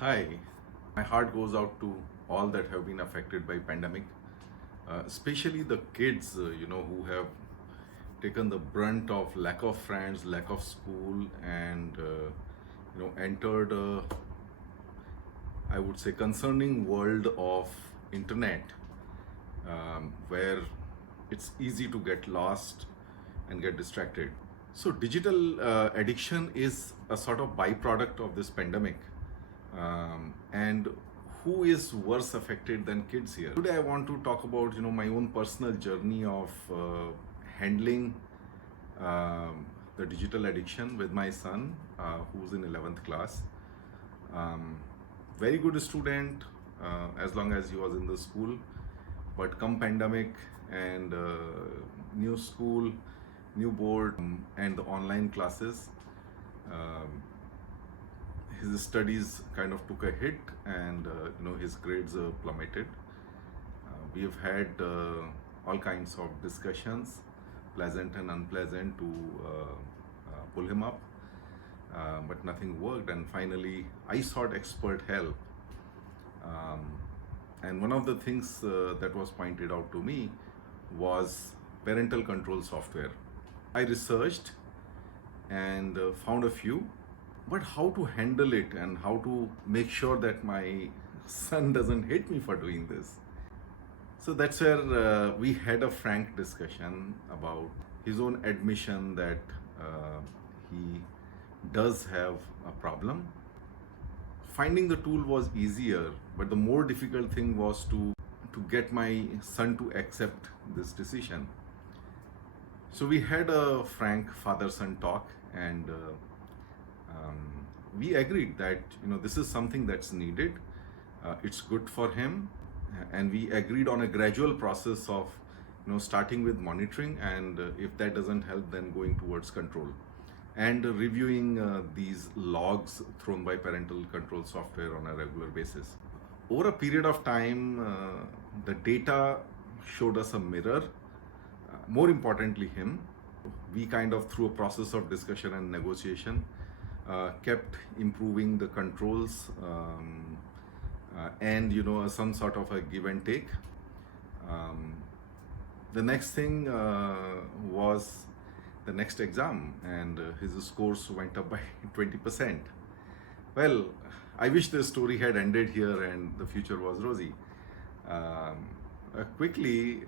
Hi, my heart goes out to all that have been affected by pandemic, especially the kids, who have taken the brunt of lack of friends, lack of school, and entered I would say concerning world of internet, where it's easy to get lost and get distracted. So digital addiction is a sort of byproduct of this pandemic, and who is worse affected than kids here? Today, I want to talk about my own personal journey of handling the digital addiction with my son, who's in 11th class. Um, Very good student as long as he was in the school, but come pandemic and new school, new board, and the online classes, um, his studies kind of took a hit, and his grades plummeted. We have had all kinds of discussions, pleasant and unpleasant, to pull him up, but nothing worked. And finally, I sought expert help. Um, and one of the things that was pointed out to me was parental control software. I researched and found a few, but how to handle it and how to make sure that my son doesn't hate me for doing this. So that's where we had a frank discussion about his own admission that he does have a problem. Finding the tool was easier, but the more difficult thing was to get my son to accept this decision. So we had a frank father-son talk, and we agreed that this is something that's needed. It's good for him, and we agreed on a gradual process of starting with monitoring, and if that doesn't help, then going towards control and reviewing these logs thrown by parental control software on a regular basis. Over a period of time, the data showed us a mirror. More importantly, him. We kind of, through a process of discussion and negotiation, kept improving the controls, and some sort of a give and take. Um, the next thing was the next exam, and his scores went up by 20%. Well, I wish the story had ended here and the future was rosy. Quickly,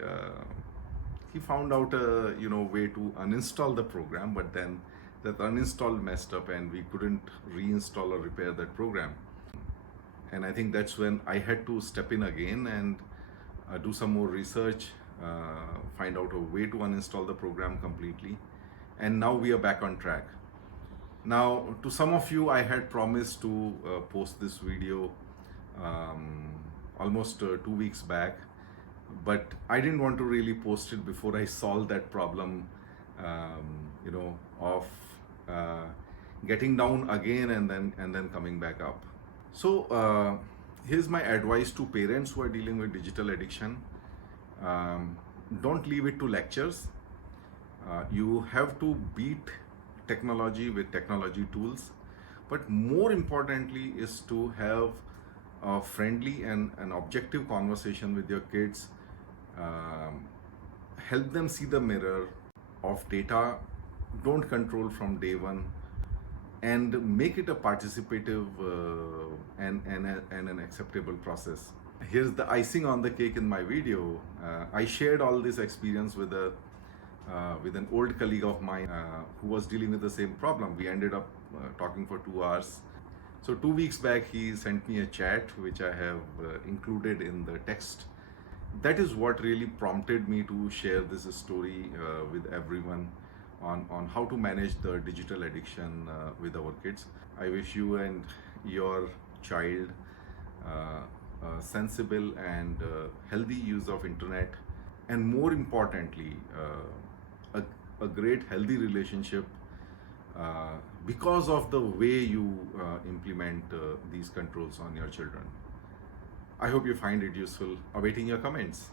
he found out a way to uninstall the program, but then that uninstall messed up and we couldn't reinstall or repair that program. And I think that's when I had to step in again and do some more research, find out a way to uninstall the program completely, and now we are back on track. Now, to some of you, I had promised to post this video almost 2 weeks back, but I didn't want to really post it before I solved that problem, of getting down again and then coming back up. So here's my advice to parents who are dealing with digital addiction. Don't leave it to lectures. You have to beat technology with technology tools, but more importantly is to have a friendly and an objective conversation with your kids. Help them see the mirror of data. Don't control from day one, and make it a participative and an acceptable process. Here's the icing on the cake in my video. I shared all this experience with an old colleague of mine who was dealing with the same problem. We ended up talking for 2 hours. So 2 weeks back, he sent me a chat, which I have included in the text. That is what really prompted me to share this story with everyone on how to manage the digital addiction with our kids. I wish you and your child sensible and healthy use of internet, and more importantly, a great healthy relationship because of the way you implement these controls on your children. I hope you find it useful. Awaiting your comments.